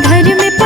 घर में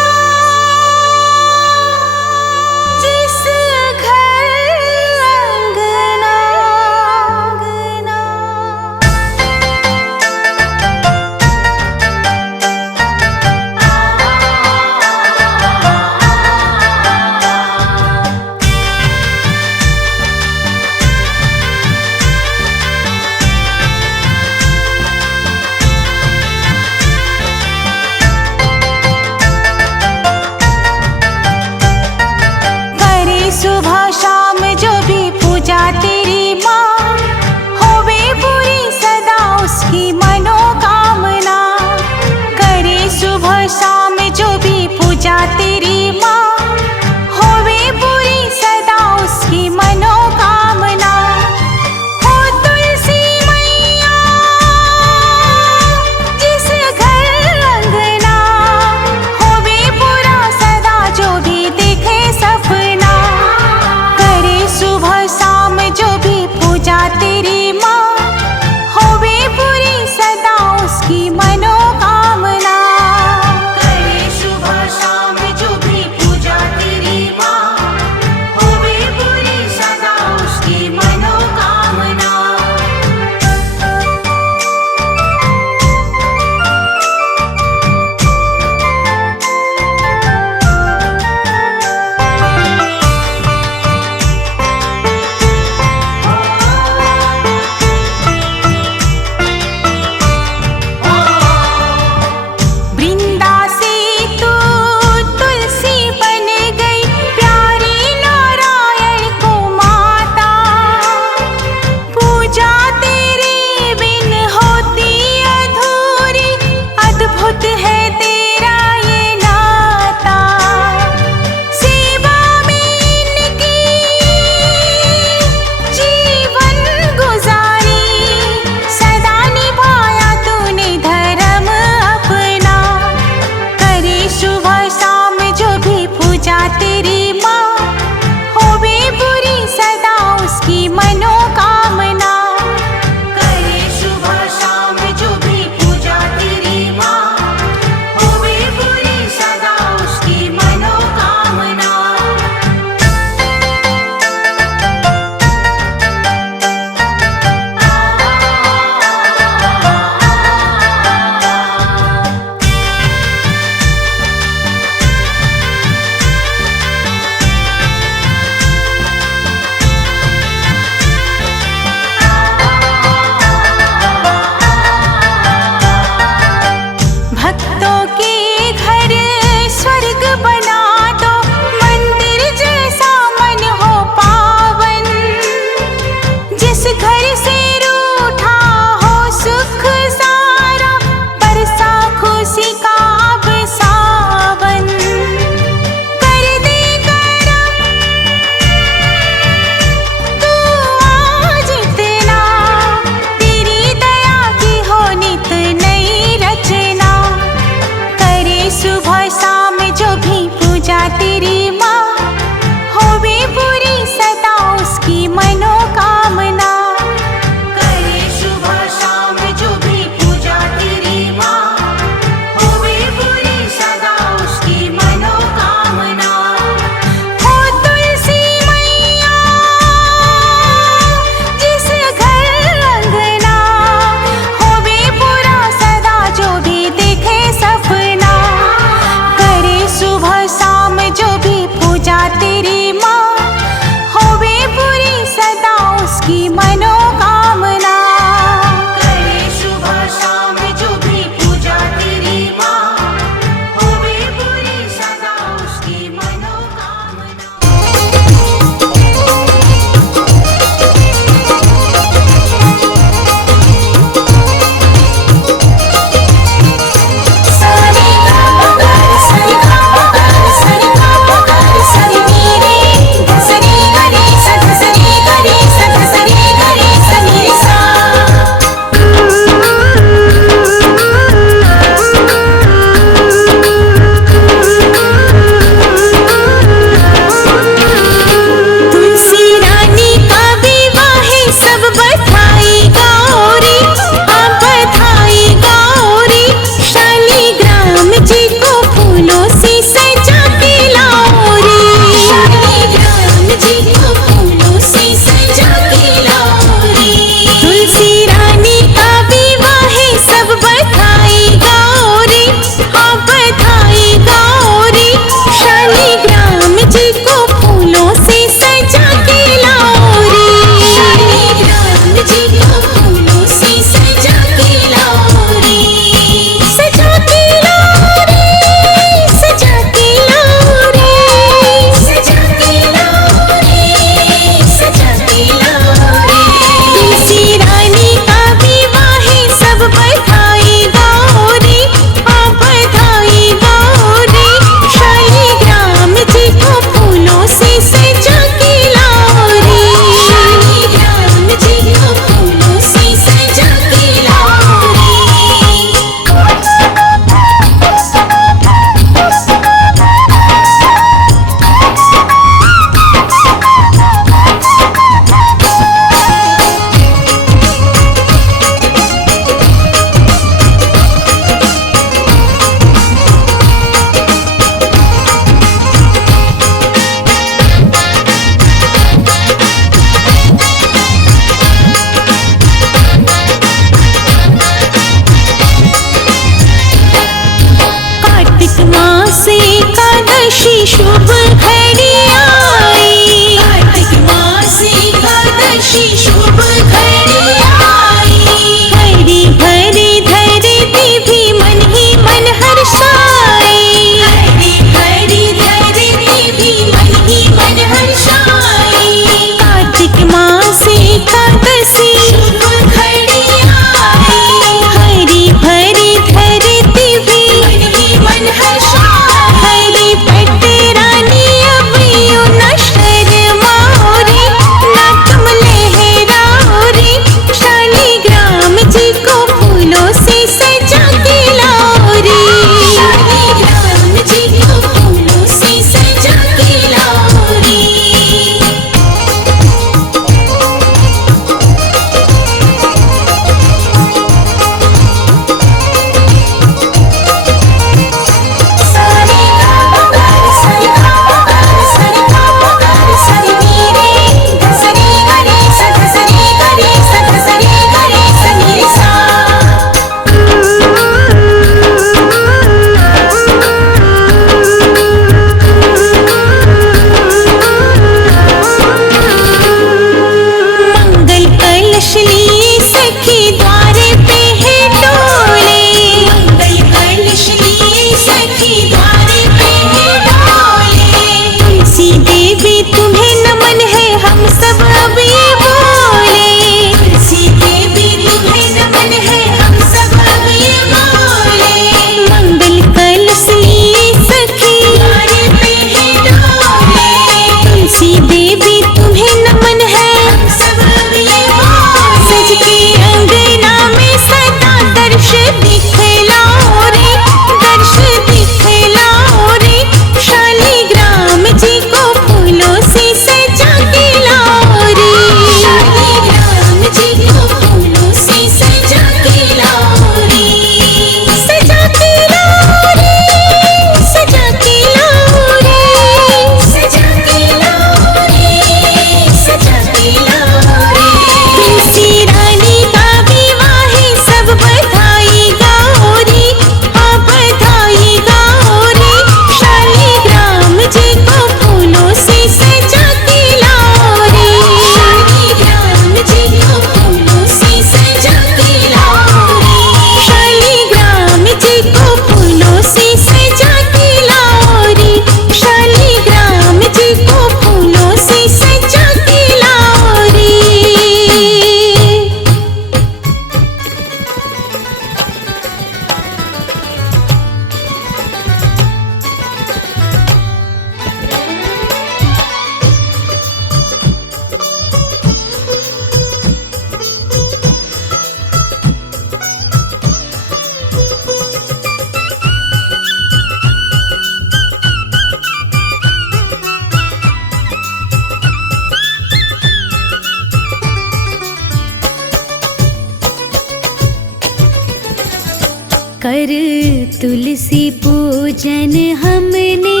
तुलसी पूजन हमने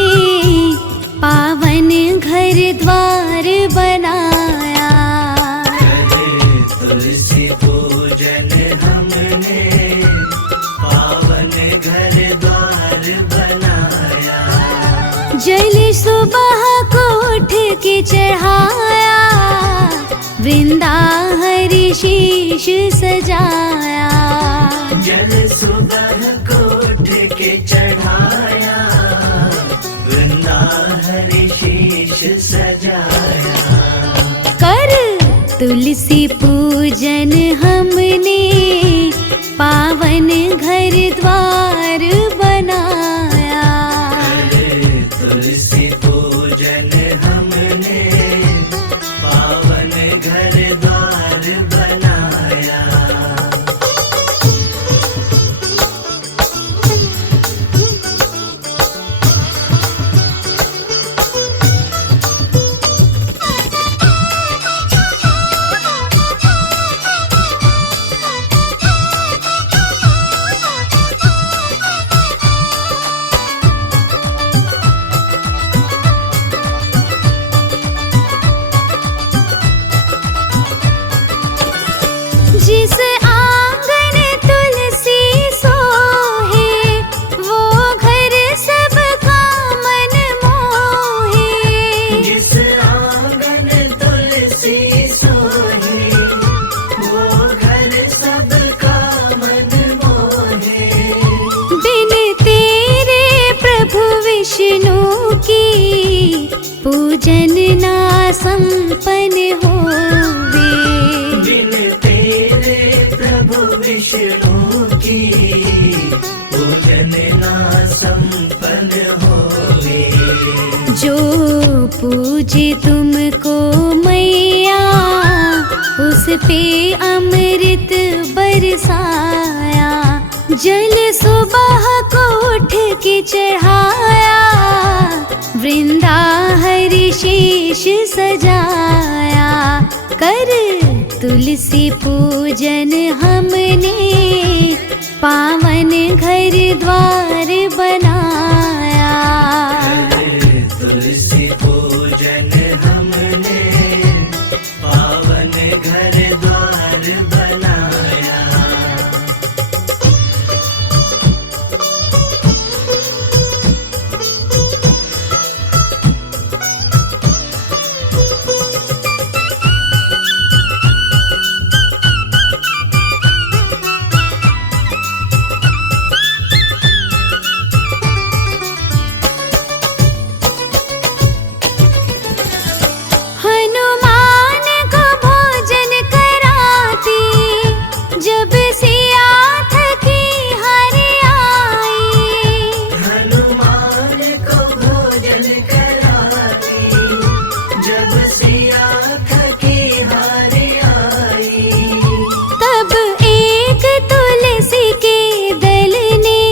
पावन घर द्वार बनाया। तुलसी पूजन हमने पावन घर द्वार बनाया। जल सुबह को उठ के चढ़ाया, वृंदा हरि शीश सजाया। जल सुबह को उठ के चढ़ाया, वृंदा हरि शीश सजाया। कर तुलसी पूजन हमने पावन घर द्वार बनाया। तुलसी पूजन हमने पावन घर द्वार बनाया। जिस आंगन तुलसी सोहे, वो घर सबका मन मोहे। जिस आंगन तुलसी सोहे, वो घर सबका मन मोहे। बिन तेरे प्रभु विष्णु की पूजन ना संपन्न होवे। बिन तेरे प्रभु विष्णु की पूजन ना संपन्न होवे। जो पूजे तुमको मैया, उस पे अमृत बरसाया। जल सुबह को उठ के चढ़ाया, वृंदा हरि शीश सजाया। कर तुलसी पूजन हमने पावन घर द्वार बनाया। तुलसी पूजन हमने पावन घर द्वार बनाया। हनुमान को भोजन कराती, जब सिया थकी हरि आई। हनुमान को भोजन कराती, जब सिया थकी हारी आई। तब एक तुलसी के दल ने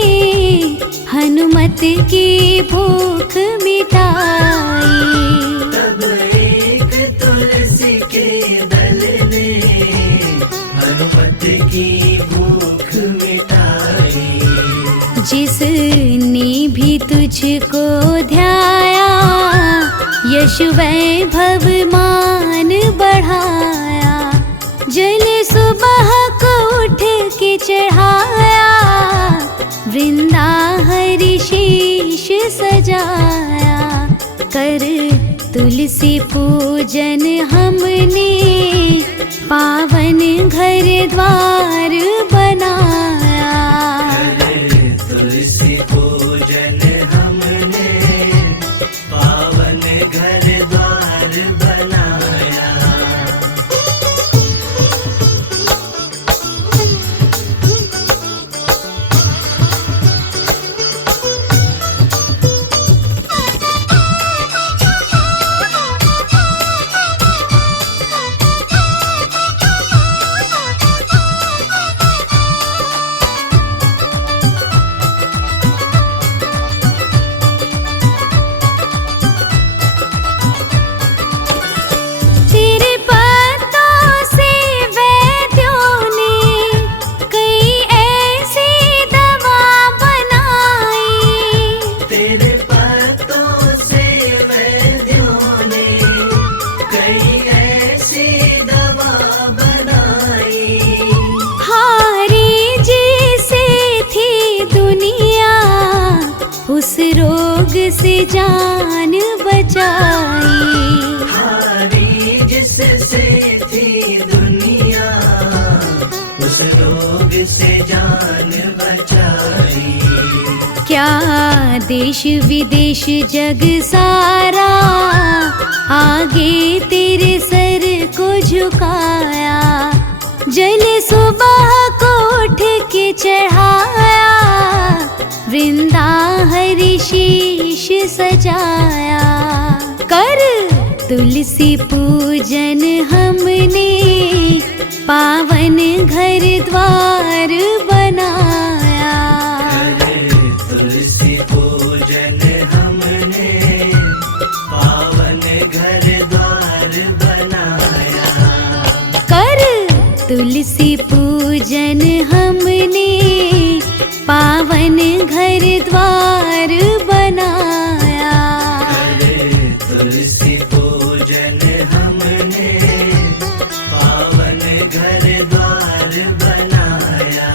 हनुमत की भूख मिटाई। तब एक तुलसी के दल ने हनुमत की भूख मिटाई। जिसने भी तुझको ध्याया, यश वैभव मान बढ़ाया। जल सुबह को उठ के चढ़ाया, वृंदा हरि शीश सजाया। कर तुलसी पूजन हमने पावन घर द्वार बनाया। तुलसी पूजन हमने पावन घर द्वार बनाया। से थी दुनिया, उस रोग से जान बचाई। क्या देश विदेश जग सारा आगे तेरे सर को झुकाया, जल सुबह को उठ के चढ़ाया, वृंदा हरि शीश सजाया। कर तुलसी पूजन हमने, पावन घर द्वार बनाया। तुलसी पूजन हमने, पावन घर द्वार बनाया। कर तुलसी पूजन हमने, पावन घर द्वार बनाया। तुलसी पूजन हमने, पावन घर द्वार बनाया।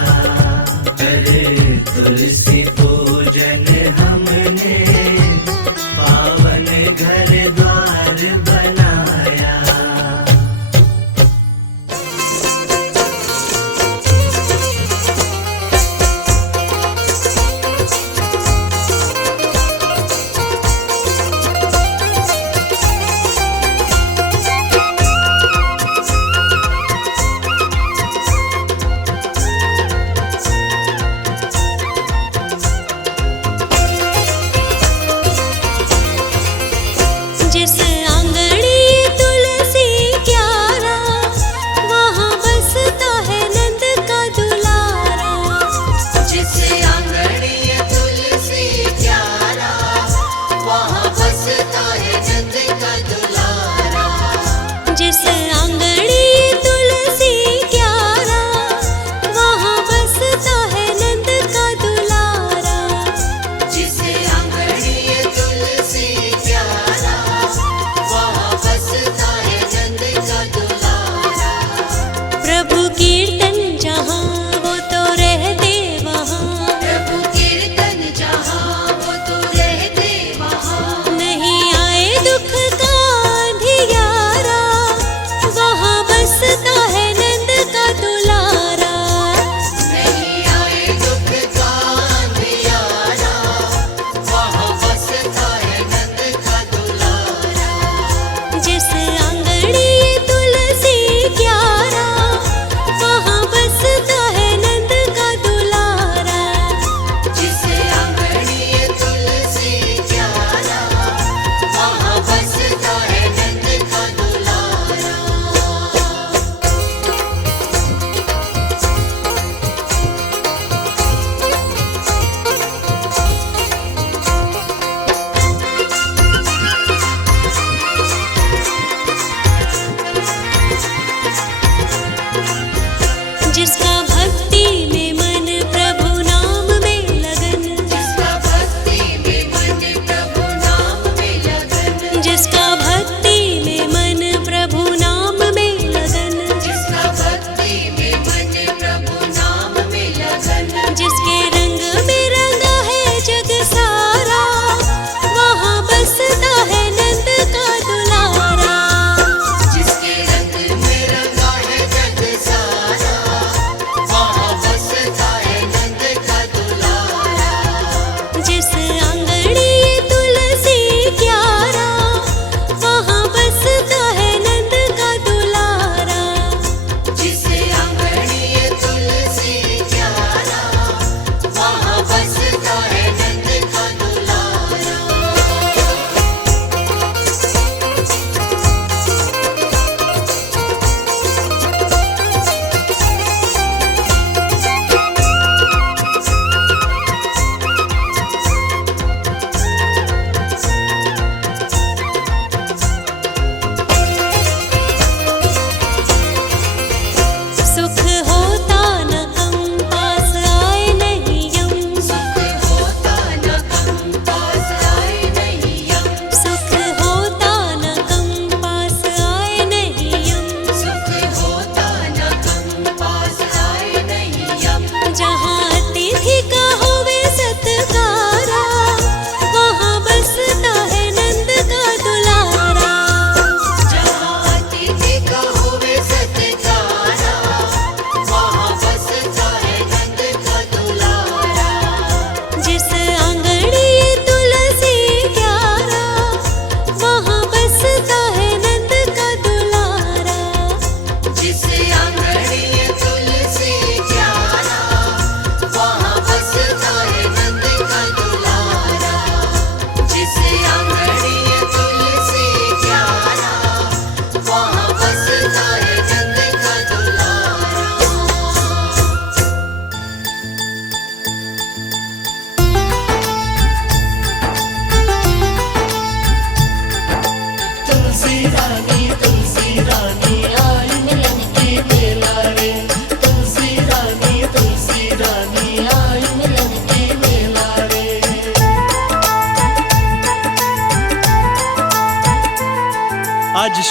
तुलसी पूजन हमने, पावन घर द्वार बनाया।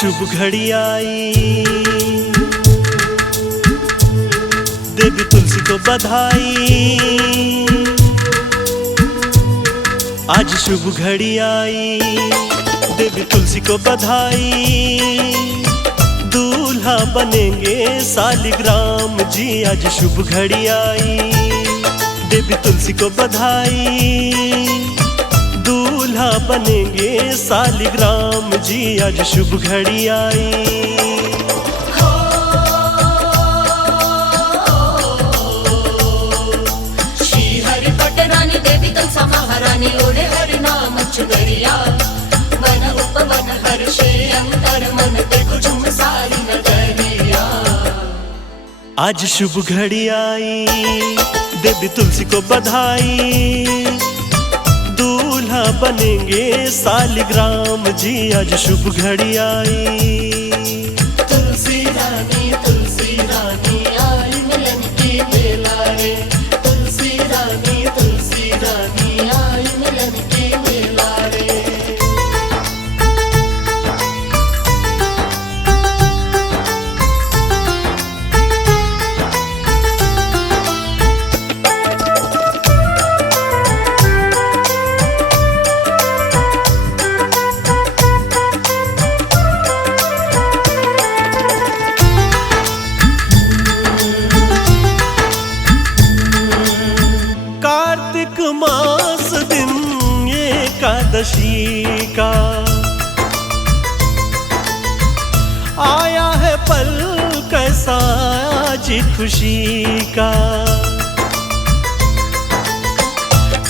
शुभ घड़ी आई, देवी तुलसी को बधाई। आज शुभ घड़ी आई, देवी तुलसी को बधाई। दूल्हा बनेंगे सालिग्राम जी, आज शुभ घड़ी आई, देवी तुलसी को बधाई। दूल्हा बनेंगे सालिग्राम जी, आज शुभ घड़ी आई। महारानी ओढ़े हरि नाम चुनरिया, मन उपवन हर्षे अंतर मन देखो झूम सारी नगरिया। आज शुभ घड़ी आई, देवी तुलसी को बधाई। दूल्हा बनेंगे सालिग्राम जी, आज शुभ घड़ी आई। तुलसी रानी आई मिलन की बेला रे, तुलसी रानी आई मिलन की बेला रे। कार्तिक मास दिन एकादशी का आया है पल, कैसा आज खुशी का।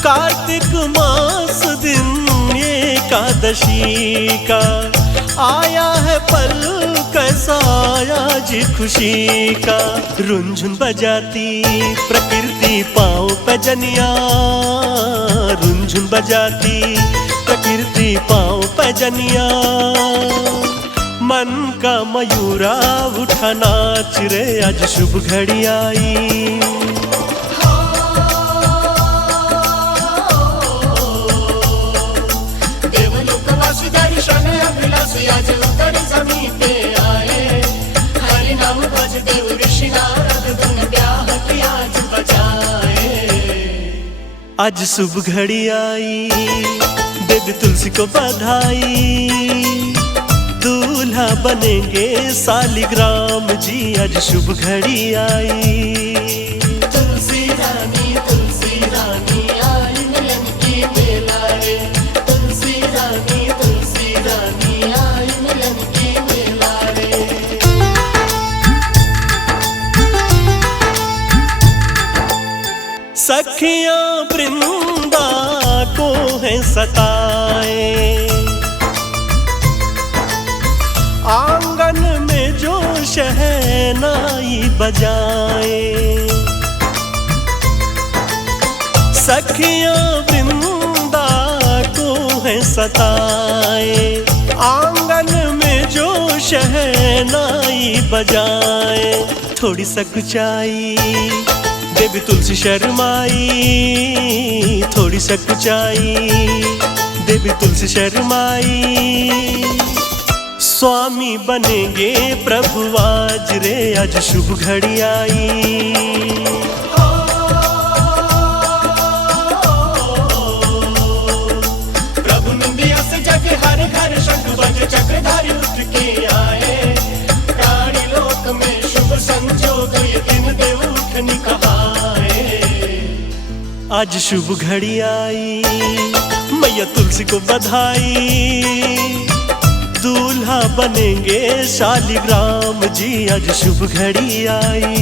कार्तिक मास दिन एकादशी का आया है पल, कैसा आज खुशी का। रुंझुन बजाती प्रकृति पाँव पे जनिया, रुंझुन बजाती प्रकृति पाँव पे जनिया। मन का मयूरा उठा नाच रे, आज शुभ घड़ी आई। आज उतर जमीन पे आए, हरि नाम भज देव ऋषि नारद धुन ब्याह की आज बजाए। आज शुभ घड़ी आई, देवी तुलसी को बधाई। दूल्हा बनेंगे सालिग्राम जी, आज शुभ घड़ी आई। तुलसी रानी आई मिलन की बेला रे, तुलसी रानी आई मिलन की बेला रे। सखियां वृंदा को है सताए, आंगन में जो शहनाई बजाए। सखियां वृंदा को है सताए, आंगन में जो शहनाई बजाए। थोड़ी सकुचाई देवी तुलसी शर्माई, थोड़ी सकुचाई देवी तुलसी शर्माई। स्वामी बनेंगे प्रभु आज रे, आज शुभ घड़ी आई। प्रभु निंदिया से जग हर घर शंख बज, चक्रधारी उठ के आए। प्राणी लोक में शुभ संजोग, ये दिन देव उठनी कहाए। आज शुभ घड़ी आई, मैया तुलसी को बधाई। दूल्हा बनेंगे शालिग्राम जी, आज शुभ घड़ी आई।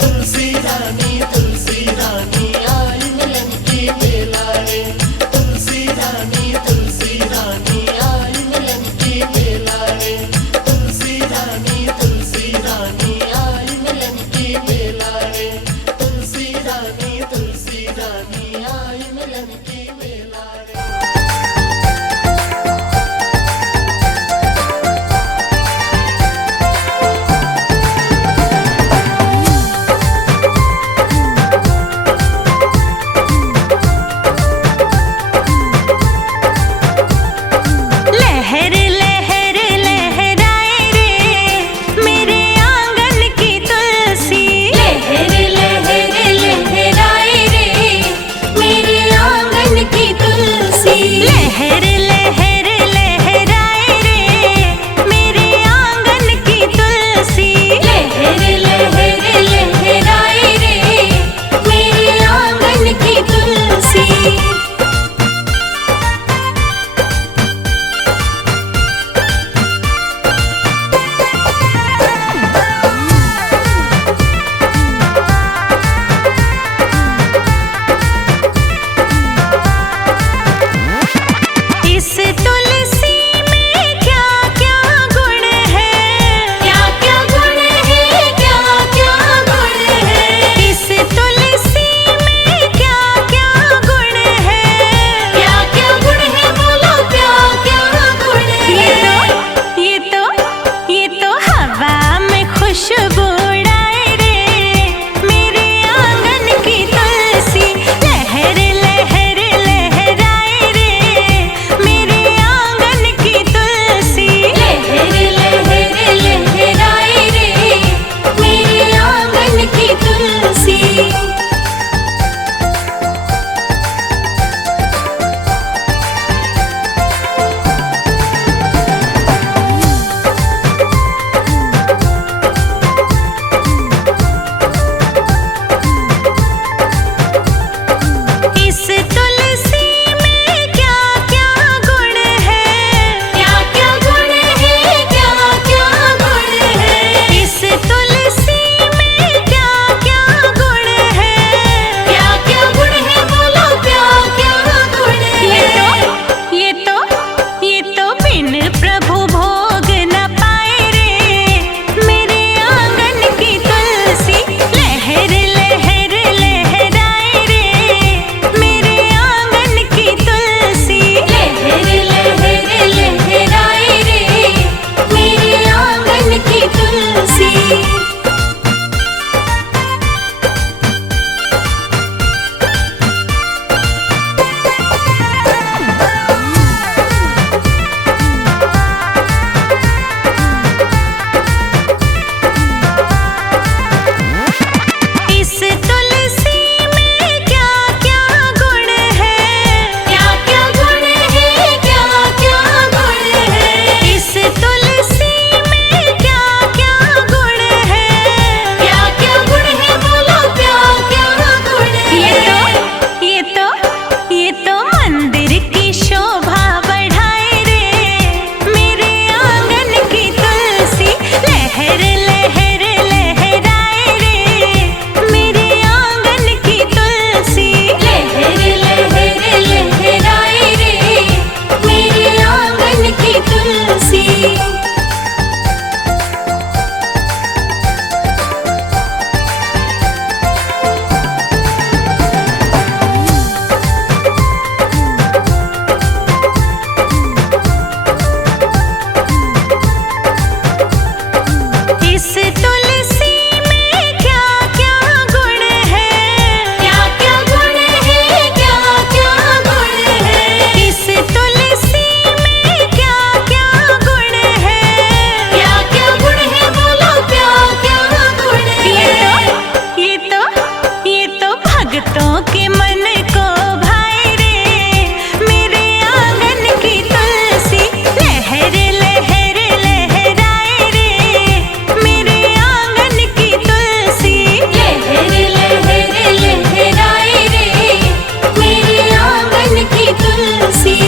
तुलसी रानी आई मिलन की बेला रे, तुलसी रानी आई मिलन की बेला रे, तुलसी रानी आई मिलन की बेला रे, तुलसी रानी आई मिलन की बेला रे। इस तुलसी में क्या क्या गुण है, क्या क्या गुण है, क्या क्या गुण है। इस तुलसी में क्या क्या गुण है, क्या क्या गुण है, बोलो क्या क्या गुण है। ये तो भक्तों के मन को भाई रे, मेरे आंगन की तुलसी लहर लहर लहराए रे, मेरे आंगन की तुलसी लहर लहर लहराए रे, मेरे आंगन की तुलसी।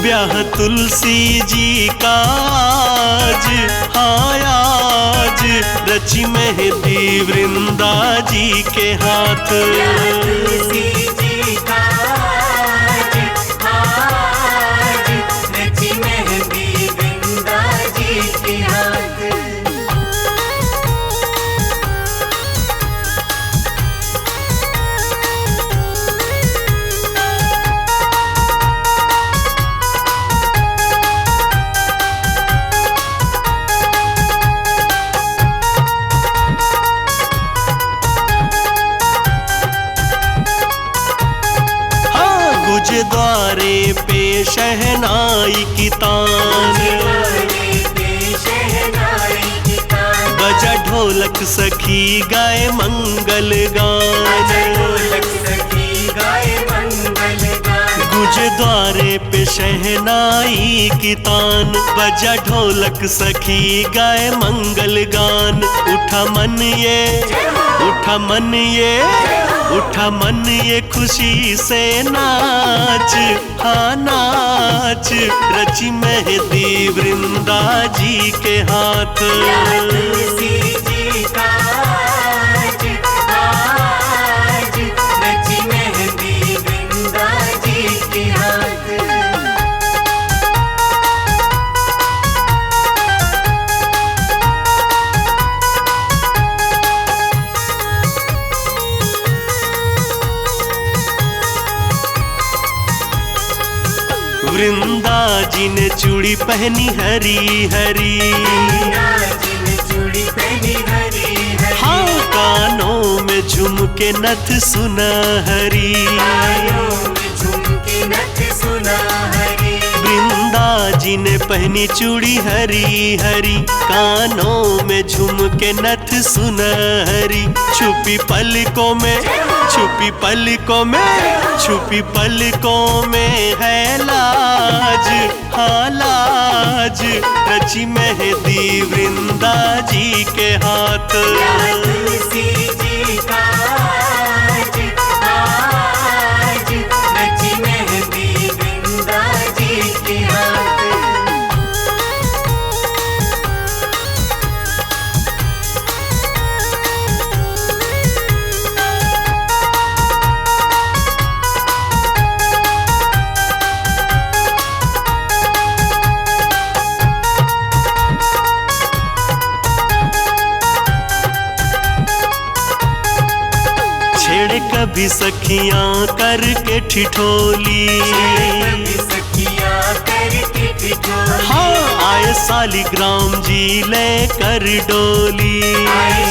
ब्याह तुलसी जी का आज, हाँ आज रची मेहंदी वृंदा जी के हाथ। तुलसी जी का आज, आज रची मेहंदी वृंदा जी के हाथ। गुज द्वारे पे शहनाई की तान, बजा ढोलक सखी गाए मंगल गान। गुज द्वारे पे शहनाई की तान, बजा ढोलक सखी गाए मंगल गान। उठा मन ये, उठा मन ये, उठा मन ये खुशी से नाच, हाँ नाच रची मेहंदी वृंदा जी के हाथ। तुलसी जी का आज, आज रची मेहंदी वृंदा जी के हाथ। वृंदा जी ने चूड़ी पहनी हरी हरी, चूड़ी पहनी हरी हरी, हाँ कानों में झुमके नथ सुनहरी। झुमके नथ सुनहरी, वृंदा जी ने पहनी चूड़ी हरी हरी, कानों में झुमके नथ सुनहरी। छुपी पलकों में, छुपी पलकों में, छुपी पलकों में है लाज, हाँ लाज रची मेहंदी वृंदा जी के हाथ। तुलसी जी का आज, आज रची मेहंदी वृंदा जी के हाथ। छेड़े कभी सखियां करके ठिठोली, सखियां करके ठिठोली, हाँ आए सालिग्राम जी लेकर डोली।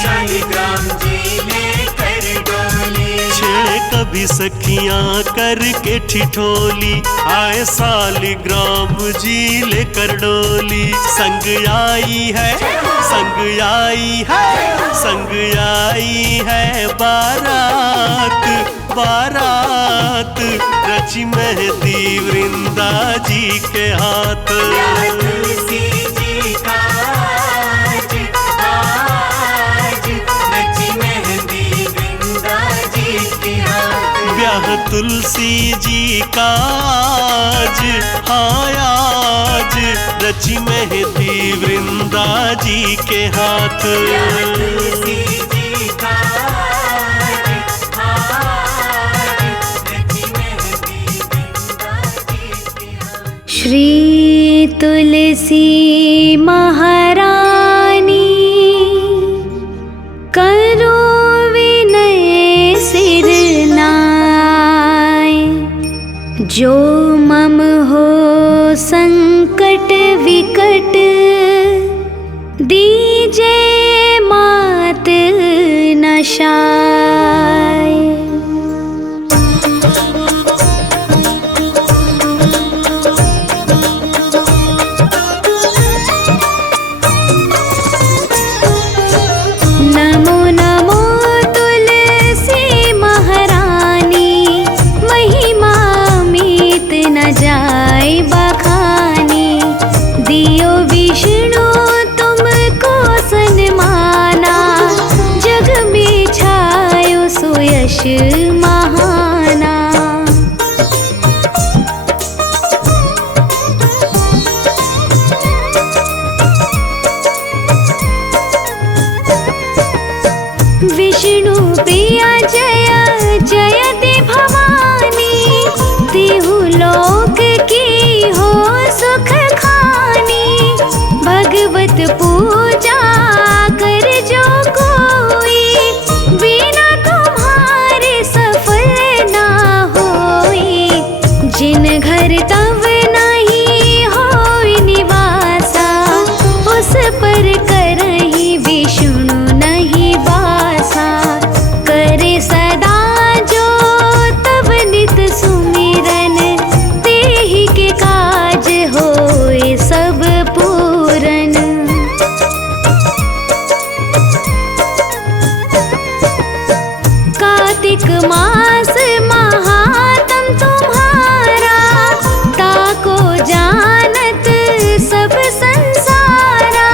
शालिग्राम जी लेकर डोली, छेड़े कभी सखियां करके ठिठोली, आए सालिग्राम जी लेकर डोली। संग आई है, संग आई है, संग आई है बारात, बारात रची मेहंदी वृंदा जी के हाथ। तुलसी जी का आज, आज रची मेहंदी वृंदा जी के हाथ। ब्याह तुलसी जी का आज, हाँ आज रची मेहंदी वृंदा जी के हाथ। तुलसी जी का आज, आज रची मेहंदी वृंदा जी के हाथ। श्री तुलसी महाराज दर्शाए। नमो नमो तुलसी महारानी, महिमा मीत न जाए बखानी। दियो विष्णु तुमको सन्माना, जग में छायो सुयश महाना। विष्णु प्रिया जय जयति भवानी, तिहु लोक की हो सुख खानी। भगवत पूजा कर जो कोई, बिना तुम्हारे सफल ना होई। जिन घर तव नहीं होई निवासा, उस पर करहि विष्णु नहीं बासा। करे सदा जो तब नित सुमिरन, तेहि के काज होए सब पूरन। कार्तिक मास महात्म तुम्हारा, ताको जानत सब संसारा।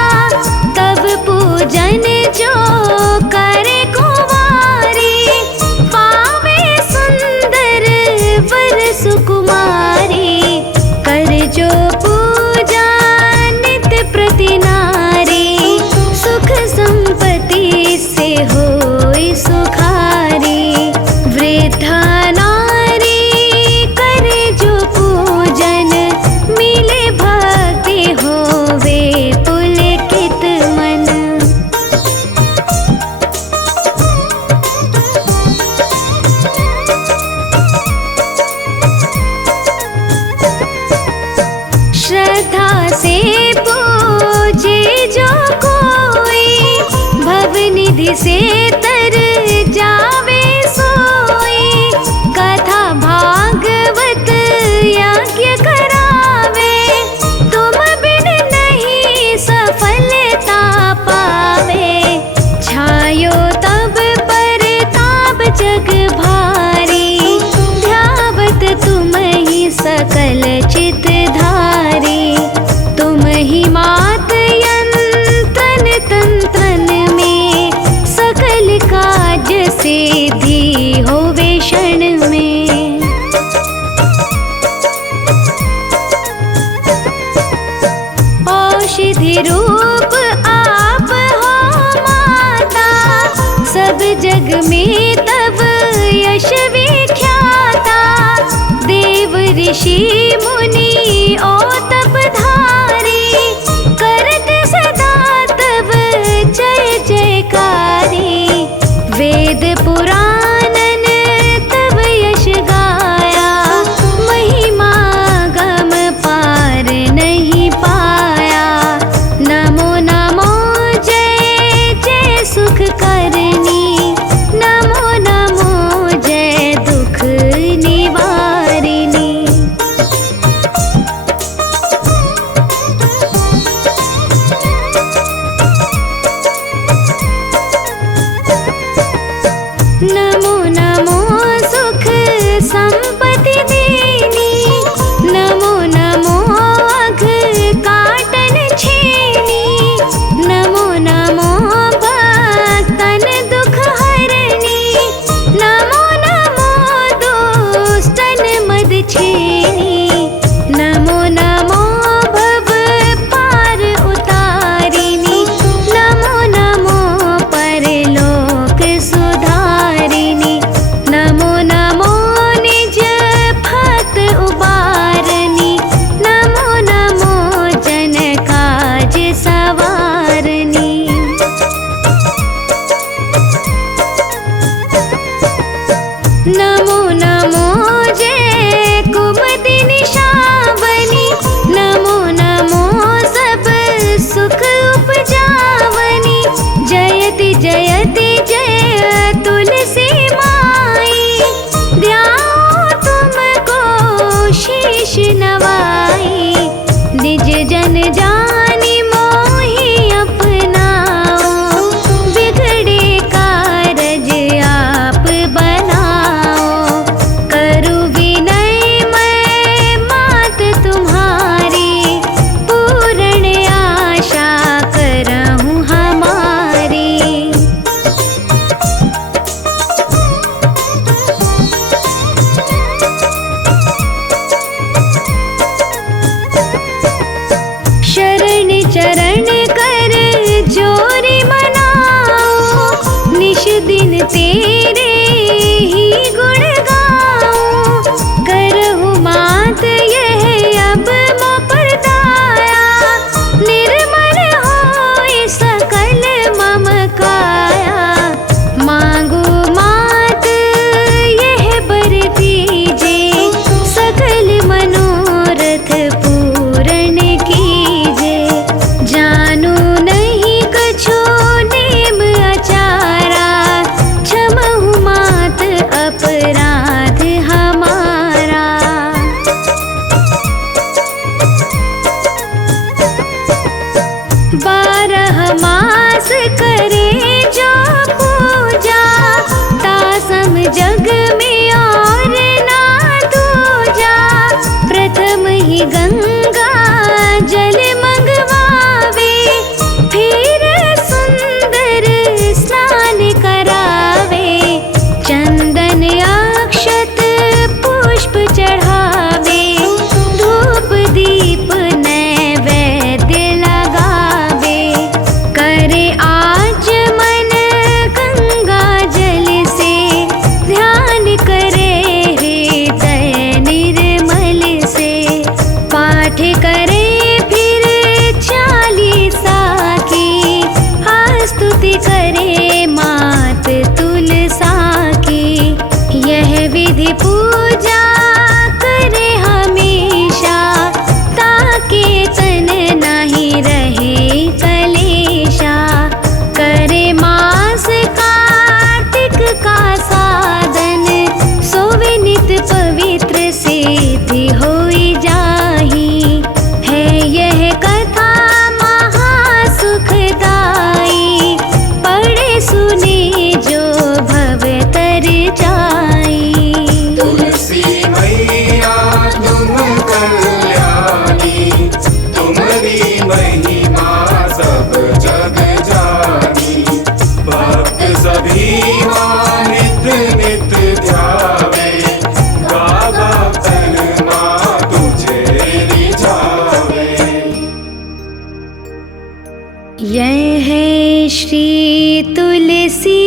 है श्री तुलसी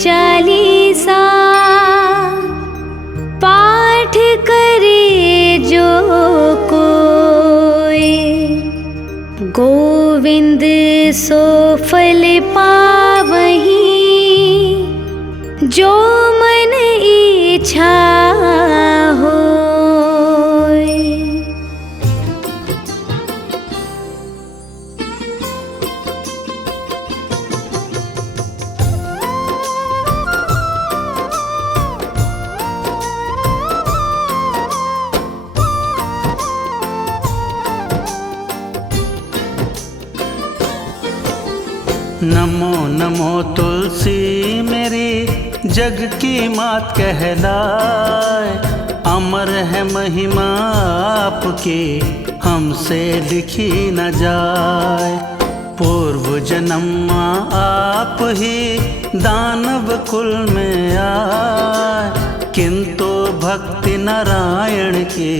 चालीसा, पाठ करे जो कोई, गोविंद सो फल पावहीं, जो मन इच्छा होय। नमो नमो तुलसी मेरी जग की मात कहलाए, अमर है महिमा आपकी हमसे लिखी न जाए। पूर्व जन्म आप ही दानव कुल में आए, किंतु भक्ति नारायण की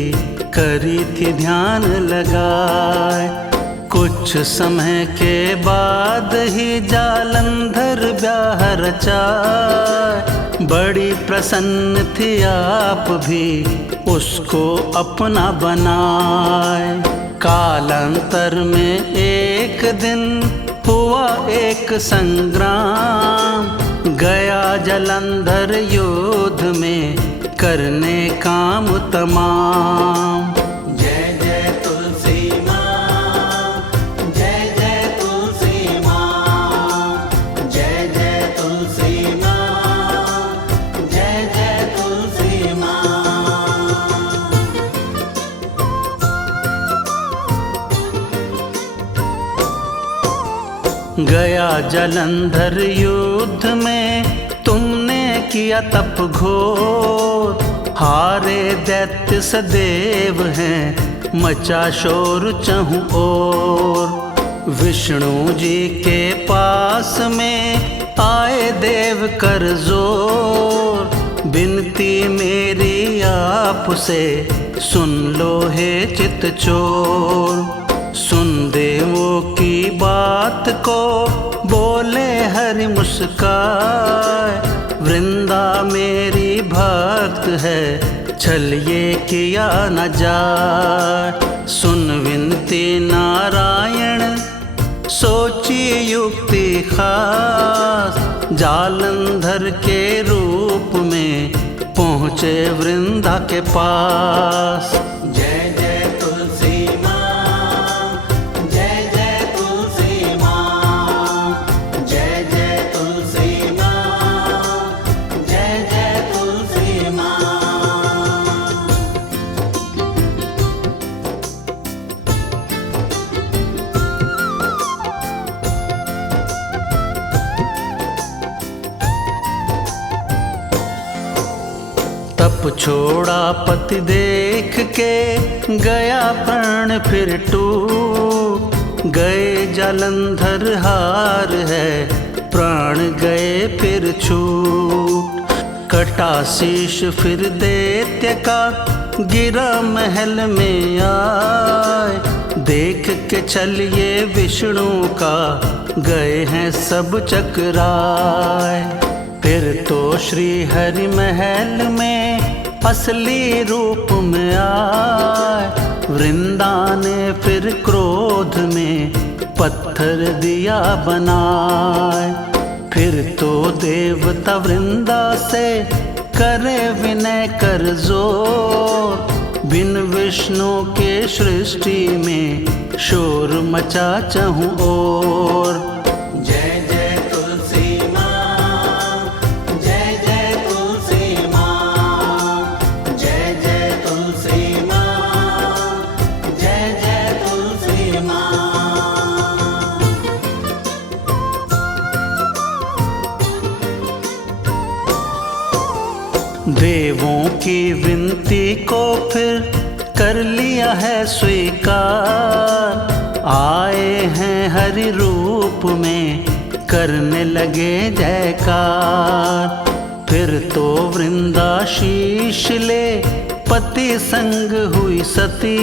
करी थी ध्यान लगाए। कुछ समय के बाद ही जालंधर ब्याह रचाए, बड़ी प्रसन्न थी आप भी उसको अपना बनाए। कालांतर में एक दिन हुआ एक संग्राम, गया जालंधर युद्ध में करने काम तमाम। जय जय तुलसी माँ, जय जय तुलसी माँ, जय जय तुलसी माँ, जय जय तुलसी माँ। गया जालंधर युद्ध में तुमने किया तप घोर, हारे दैत्य सदैव हैं मचा शोर चहुं ओर। विष्णु जी के पास में आए देव कर जोर, बिनती मेरी आपसे सुन लो हे चित चोर। सुन देवों की बात को बोले हरि मुस्काए, वृंदा मेरी भक्त है छल ये किया न जाए। सुन विनती नारायण सोची युक्ति खास, जालंधर के रूप में पहुँचे वृंदा के पास। जय जय तुलसी माँ, जय जय तुलसी माँ, जय जय तुलसी माँ, जय जय तुलसी माँ। तप छोड़ा पति देख के गया प्राण फिर टूट, गए जालंधर हार है प्राण गए फिर छूट। कटा शीश फिर दैत्य का गिरा महल में आए, देख के चलिए विष्णु का गए हैं सब चकराए। फिर तो श्री हरि महल में असली रूप में आए, वृंदा ने फिर क्रोध में पत्थर दिया बनाए। फिर तो देवता वृंदा से करे विनय कर जोर, बिन विष्णु के सृष्टि में शोर मचा चहुं ओर। जय जय तुलसी माँ, जय जय तुलसी माँ, जय जय तुलसी माँ, जय जय तुलसी माँ। देवों की विनती को फिर कर लिया है स्वीकार, आए हैं हरि रूप में करने लगे जयकार। फिर तो वृंदा शीश ले पति संग हुई सती,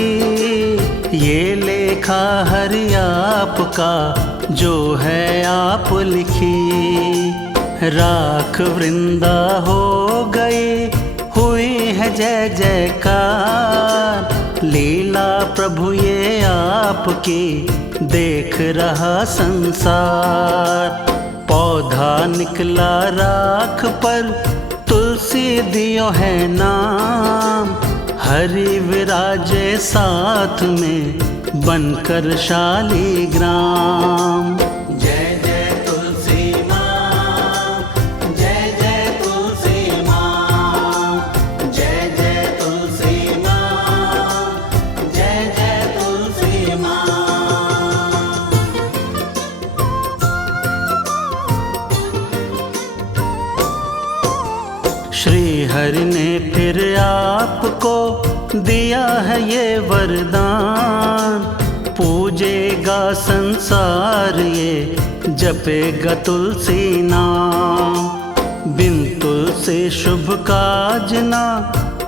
ये लेखा हरि आपका जो है आप लिखी। राख वृंदा हो गई हुई है जय जयकार। लीला प्रभु ये आपकी देख रहा संसार। पौधा निकला राख पर तुलसी दियो है नाम। हरि विराजे साथ में बनकर शालीग्राम। जय जय तुलसी माँ, जय जय तुलसी माँ, जय जय तुलसी माँ, जय जय तुलसी माँ। श्री हरि ने फिर आपको दिया है ये वरदान। पूजेगा संसार ये जपेगा तुलसी नाम। बिन तुलसी शुभ काज ना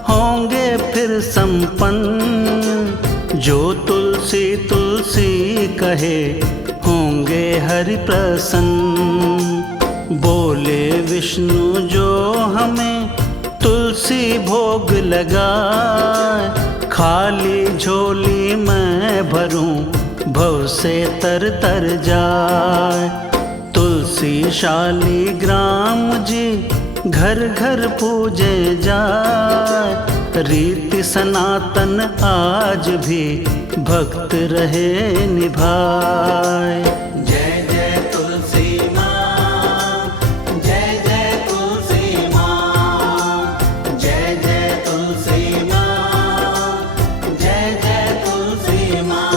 होंगे फिर संपन्न। जो तुलसी तुलसी कहे होंगे हरि प्रसन्न। बोले विष्णु जो हमें तुलसी भोग लगाए। खाली झोली मैं भरूं भव से तर तर जाए। तुलसी शालीग्राम जी घर घर पूजे जाए। रीति सनातन आज भी भक्त रहे निभाए। जय जय तुलसी माँ, जय जय तुलसी माँ, जय जय तुलसी माँ, जय जय तुलसी माँ।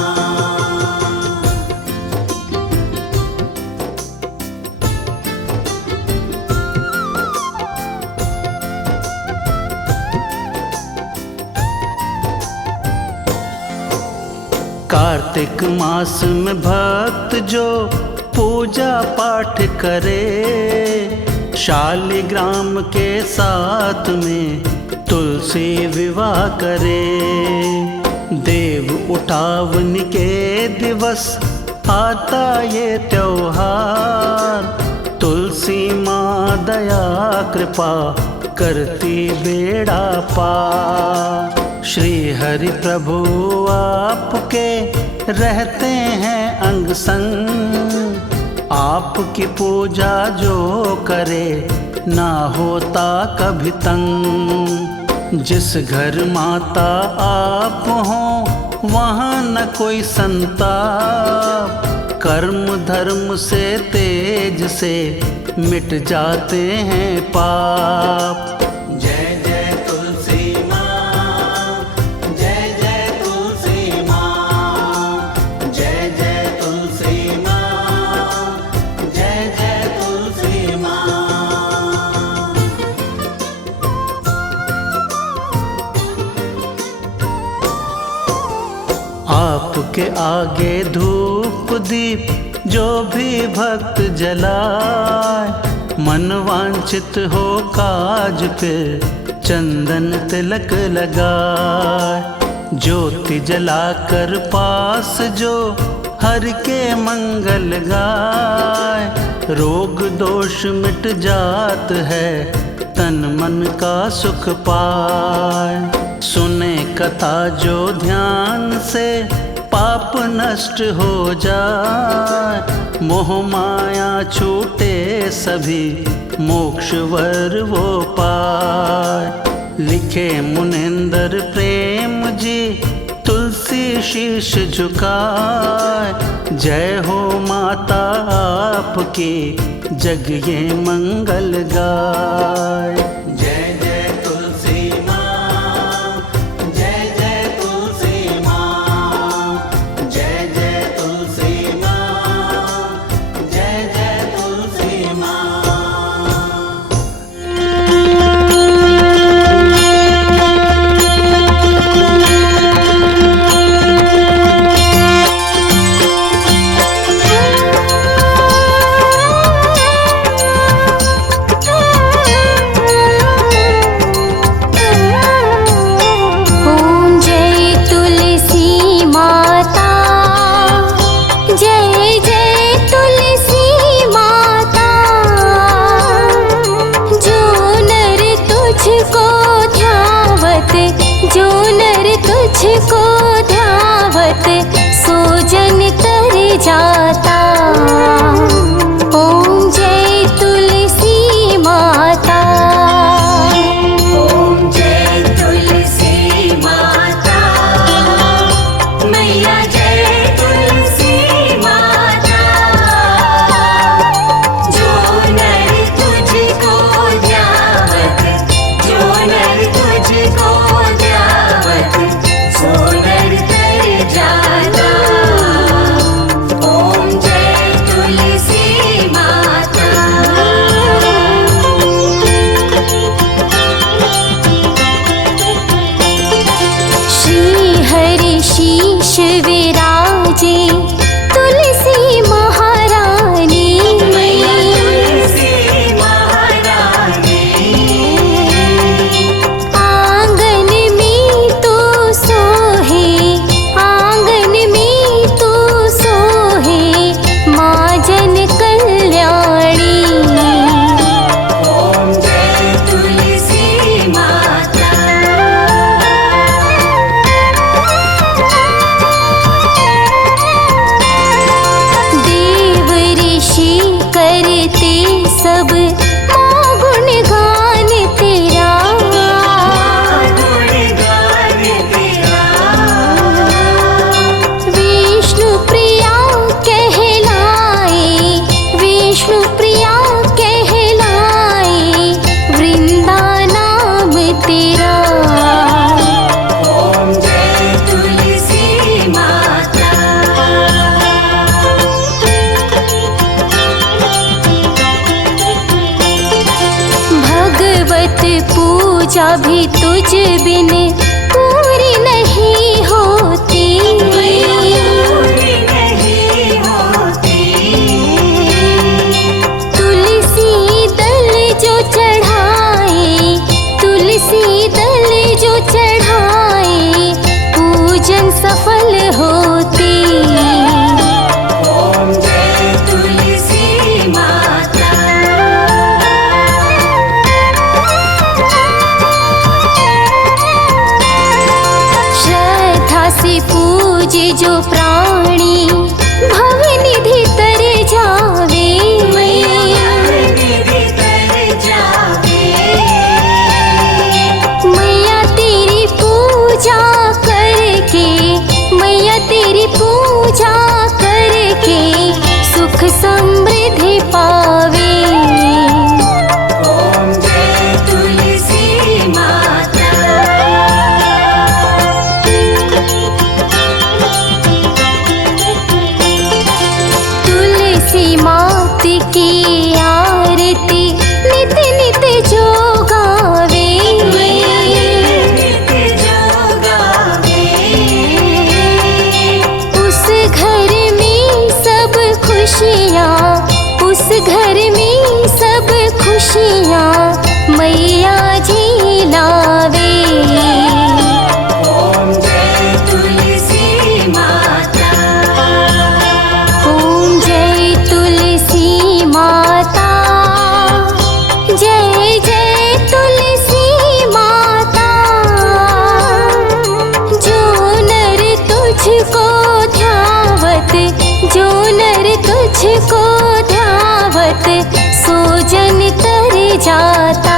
कार्तिक मास में भक्त जो पूजा पाठ करे। शालिग्राम के साथ में तुलसी विवाह करे। देव उठावन के दिवस आता ये त्योहार। तुलसी माँ दया कृपा करती बेड़ा पार। श्री हरि प्रभु आपके रहते हैं अंग संग। आपकी पूजा जो करे ना होता कभी तंग। जिस घर माता आप हो वहाँ न कोई संताप। कर्म धर्म से तेज से मिट जाते हैं पाप। जय जय तुलसी माँ, जय जय तुलसी माँ, जय जय तुलसी माँ, जय जय तुलसी माँ। आपके आगे धूप दीप जो भी भक्त जलाए। मन वांछित हो काज फिर चंदन तिलक लगाए। ज्योति जलाकर पास जो हर के मंगल गाए। रोग दोष मिट जात है तन मन का सुख पाए। सुने कथा जो ध्यान से पाप नष्ट हो जाए। मोह माया छूटे सभी मोक्ष वर वो पाए। लिखे मुनिंदर प्रेम जी तुलसी शीश झुकाए। जय हो माता आपकी जग ये मंगल गाए। जय जय तुलसी माँ, जय जय तुलसी माँ, जय जय तुलसी माँ, जय जय तुलसी माँ। सब माँ गुणगान तेरा, गुणगान तेरा। विष्णु प्रिया कहलाए, विष्णु प्रिया कहलाए, वृंदा नाम तेरा। ओम जय तुलसी माता। भगवत पूजा भी तुझ बिन पूरी नहीं होती, पूरी नहीं होती। तुलसी दल जो चढ़ाए, तुलसी दल जो चढ़ाए, पूजन सफल होती। ओम जय तुलसी माता। श्रद्धा से पूजे जो प्राणी, भवनिधि तर जावे। निधि तर जावे। मैया तेरी पूजा करके, मैया तेरी पूजा करके, सुख समृद्धि पावे। ओम जय तुलसी माता। तुलसी मात की आरती नित नित जो गावे। नित्य जो गावे। उस घर में सब खुशियाँ, उस घर में सब खुशियाँ, मैया जी लावे। ओम जय तुलसी माता। ओम जय तुलसी माता, जय जय तुलसी माता। जो नर तुझको ध्यावत, जो नर तुझको ध्यावत, सो जन तर जाता।